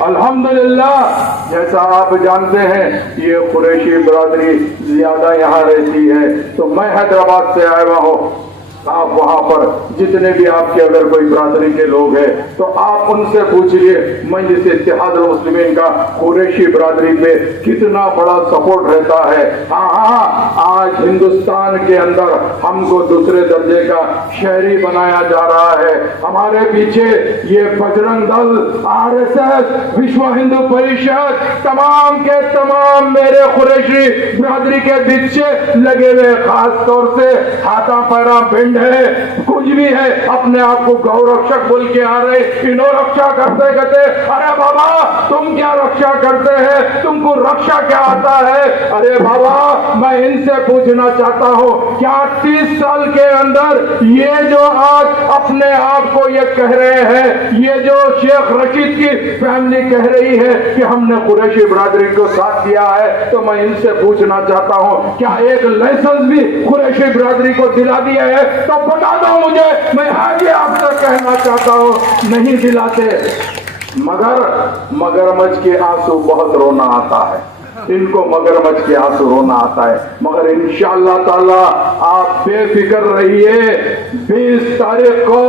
الحمدللہ جیسا آپ جانتے ہیں یہ قریشی برادری زیادہ یہاں رہتی ہے، تو میں حیدرآباد سے آیا ہوں، آپ وہاں پر جتنے بھی آپ کے اگر کوئی برادری کے لوگ ہیں تو آپ ان سے پوچھئے مجلس اتحاد المسلمین کا قریشی برادری پہ کتنا بڑا سپورٹ رہتا ہے۔ ہاں آج ہندوستان کے اندر ہم کو دوسرے درجے کا شہری بنایا جا رہا ہے، ہمارے پیچھے یہ بجرنگ دل، RSS، وشو ہندو پریشد، تمام کے تمام میرے قریشی برادری کے بچے لگے ہوئے، خاص طور سے ہاتھا پیرا بینڈ ہے، کچھ بھی ہے، اپنے آپ کو گو رکشک بول کے آ رہے، انہوں رکشا کرتے کہتے، ارے بابا تم کیا رکشا کرتے ہیں، تم کو رکشا کیا آتا ہے؟ ارے بابا میں ان سے پوچھنا چاہتا ہوں کیا 30 سال کے اندر یہ جو آج اپنے آپ کو یہ کہہ رہے ہیں، یہ جو شیخ رشید کی فیملی کہہ رہی ہے کہ ہم نے قریشی برادری کو ساتھ دیا ہے، تو میں ان سے پوچھنا چاہتا ہوں کیا ایک لائسنس بھی قریشی برادری کو دلا دیا ہے؟ تو بتا دو مجھے، میں آگے آپ سے کہنا چاہتا ہوں نہیں دلاتے، مگر مگرمچھ کے آنسو بہت رونا آتا ہے، ان کو مگرمچھ کے آنسو رونا آتا ہے، مگر انشاءاللہ تعالی آپ بے فکر رہیے، 20 تاریخ کو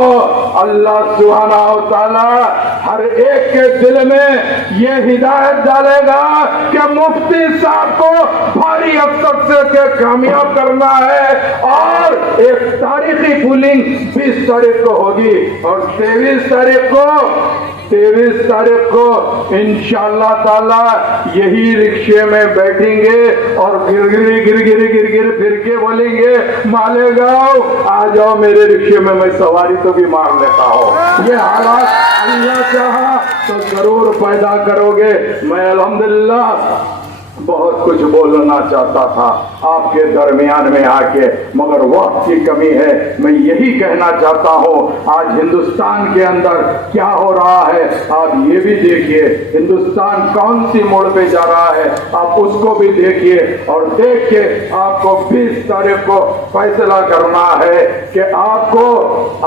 اللہ سبحانہ و تعالی ہر ایک کے دل میں یہ ہدایت ڈالے گا کہ مفتی صاحب کو بھاری اکثر سے کامیاب کرنا ہے، اور ایک تاریخی پولنگ 20 تاریخ کو ہوگی، اور 23 تاریخ کو انشاءاللہ تعالی یہی رکشے میں بیٹھیں گے اور گر پھر کے بولیں گے مالیگاؤں آ جاؤ میرے رکشے میں سواری تو بھی مار لیتا ہوں۔ یہ حالات اللہ چاہا تو ضرور پیدا کرو گے۔ میں الحمدللہ بہت کچھ بولنا چاہتا تھا آپ کے درمیان میں آ کے، مگر وقت کی کمی ہے۔ میں یہی کہنا چاہتا ہوں آج ہندوستان کے اندر کیا ہو رہا ہے، آپ یہ بھی دیکھیے، ہندوستان کون سی موڑ پہ جا رہا ہے آپ اس کو بھی دیکھیے، اور دیکھ کے آپ کو 20 تاریخ کو فیصلہ کرنا ہے کہ آپ کو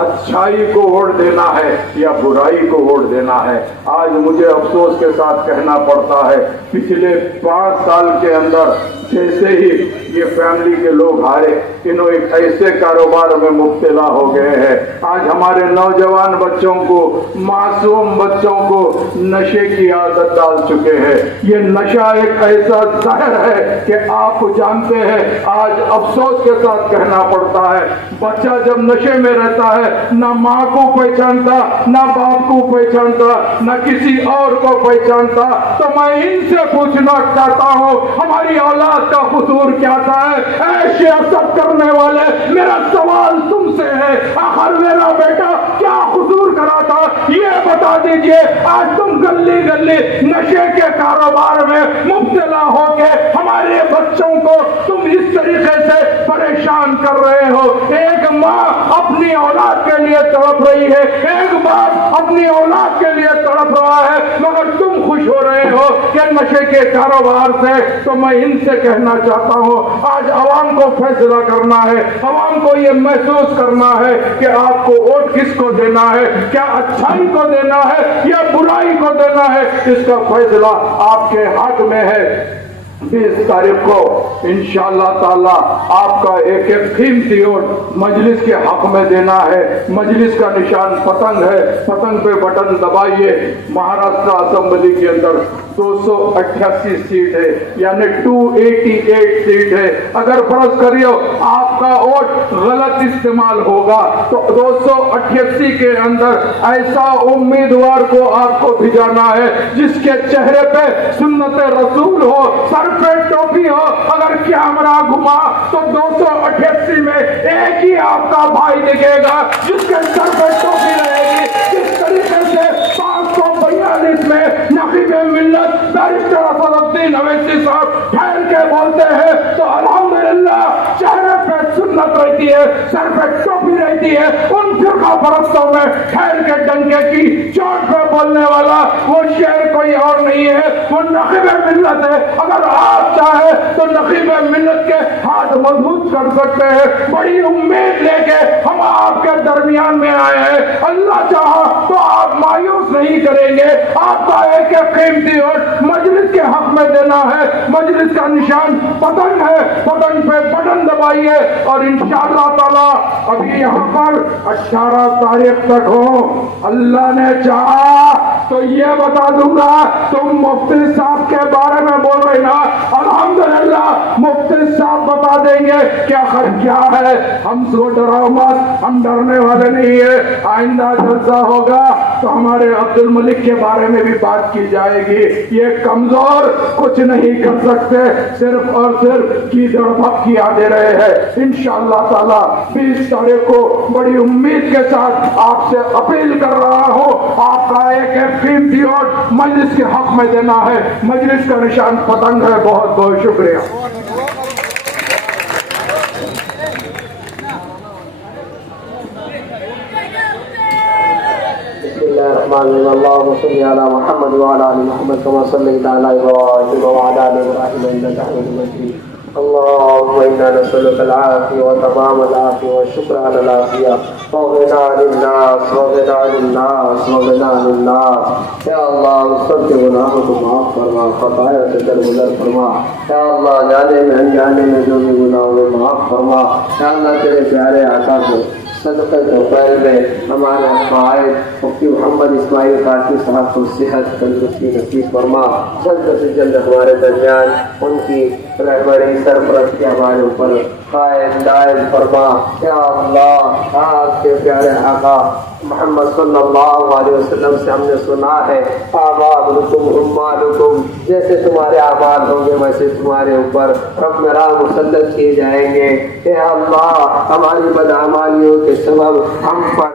اچھائی کو ووٹ دینا ہے یا برائی کو ووٹ دینا ہے۔ آج مجھے افسوس کے ساتھ کہنا پڑتا ہے پچھلے 5 سال کے اندر جیسے ہی یہ فیملی کے لوگ آئے، انہوں ایک ایسے کاروبار میں مبتلا ہو گئے ہیں، آج ہمارے نوجوان بچوں کو، معصوم بچوں کو نشے کی عادت ڈال چکے ہیں۔ یہ نشہ ایک ایسا زہر ہے کہ آپ جانتے ہیں، آج افسوس کے ساتھ کہنا پڑتا ہے بچہ جب نشے میں رہتا ہے نہ ماں کو پہچانتا، نہ باپ کو پہچانتا، نہ کسی اور کو پہچانتا۔ تو میں ان سے پوچھنا چاہتا ہوں ہماری اولاد کا قصور کیا تھا؟ ایسے سب کرنے والے، میرا سوال تم سے ہے، آخر میرا بیٹا کیا قصور کرا تھا یہ بتا دیجئے۔ آج تم گلی گلی نشے کے کاروبار میں مبتلا ہو کے ہمارے بچوں کو تم اس طریقے سے پریشان کر رہے ہو۔ ایک ماں اپنی اولاد کے لیے تڑپ رہی ہے، ایک باپ اپنی اولاد کے لیے تڑپ رہا ہے، مگر تم خوش ہو رہے ہو کہ نشے کے کاروبار سے۔ تو میں ان سے کہنا چاہتا ہوں آج عوام کو فیصلہ کرنا ہے، عوام کو یہ محسوس کرنا ہے کہ آپ کو ووٹ کس کو دینا ہے، کیا اچھائی کو دینا ہے یا برائی کو دینا ہے، اس کا فیصلہ آپ کے ہاتھ میں ہے۔ 20 تاریخ کو انشاءاللہ تعالی آپ کا ایک ایک قیمتی ووٹ مجلس کے حق میں دینا ہے۔ مجلس کا نشان پتنگ ہے، پتنگ پہ بٹن دبائیے۔ مہاراشٹر اسمبلی کے اندر 288 سیٹ ہے، یعنی 288 سیٹ ہے۔ اگر فرض کریو آپ کا ووٹ غلط استعمال ہوگا تو 288 کے اندر ایسا امیدوار کو آپ کو بھیجانا ہے جس کے چہرے پہ سنت رسول ہو، سر پہ ٹوپی ہو۔ اگر کیمرہ گھما تو 288 میں ایک ہی آپ کا بھائی دکھے گا جس کے سر پہ ٹوپی رہے گی۔ جس طریقے سے 542 میں نقیب ملت بیرسٹر اسد الدین اویسی صاحب ٹھہر کے بولتے ہیں تو الحمدللہ چہرے پہ سنت رہتی ہے، سر پہ ٹوپی رہتی ہے۔ ان فرقہ پرستوں میں ٹھہر کے ڈنکے کی چوٹ پہ بولنے والا وہ شعر کوئی اور نہیں ہے، وہ نقیب ملت ہے. اگر آپ چاہیں تو نقیب ملت کے ہاتھ مضبوط کر سکتے ہیں. بڑی امید لے کے ہم آپ کے درمیان میں آئے ہیں. اللہ چاہا تو آپ مایوس نہیں کریں گے. آپ کا ایک قیمتی اور مجلس کے حق میں دینا ہے. مجلس کا نشان پتنگ ہے. پتنگ پہ بٹن دبائیے اور انشاءاللہ تعالی ابھی یہاں پر 18 تاریخ تک ہو. اللہ نے چاہا تو یہ بتا دوں گا. تم مفتی صاحب کے بارے میں بول رہے نا, الحمدللہ مفتی صاحب بتا دیں گے کیا خرچ کیا ہے. ہم سو ڈراؤ مت, ہم ڈرنے والے نہیں ہیں. آئندہ جلسہ ہوگا تو ہمارے عبد الملک کے بارے میں بھی بات کی جائے گی. یہ کمزور کچھ نہیں کر سکتے, صرف اور صرف کی دڑبک کیا دے رہے ہیں. انشاءاللہ تعالی 20 تاریخ کو بڑی امید کے ساتھ آپ سے اپیل کر رہا ہوں, آپ کا ایک قیمتی اور مجلس کے حق میں دینا ہے. مجلس کا نشان پتنگ ہے. بہت بہت شکریہ. اللهم صل على محمد وعلى ال محمد كما صليت على ابراهيم وعلى ال ابراهيم انك حميد مجيد. اللهم انا نسالك العافيه وتمام العافيه والشكر على العافيه وغنى للناس وغنى للناس وغنى للناس. یا اللہ سب کے گناہوں کو معاف فرما, خطایا سے درگزر فرما. یا اللہ جانے میں انجانے میں جو بھی گناہ ہوئے معاف فرما. یا اللہ تیرے پیارے آقا کو صدقہ توفیل میں ہمارے قائد مفتی محمد اسماعیل قاسمی صاحب کو صحت تندرستی نصیب فرما. جلد سے جلد ہمارے درمیان ان کی رہبری سرپرستی ہمارے اوپر قائم دائم فرما. یا اللہ آپ کے پیارے آقا محمد صلی اللہ علیہ وسلم سے ہم نے سنا ہے, اعمالکم اموالکم, جیسے تمہارے اعمال ہوں گے ویسے تمہارے اوپر حکم راہ مسلط کیے جائیں گے. اے اللہ ہماری بدعمالیوں کے سبب ہم پر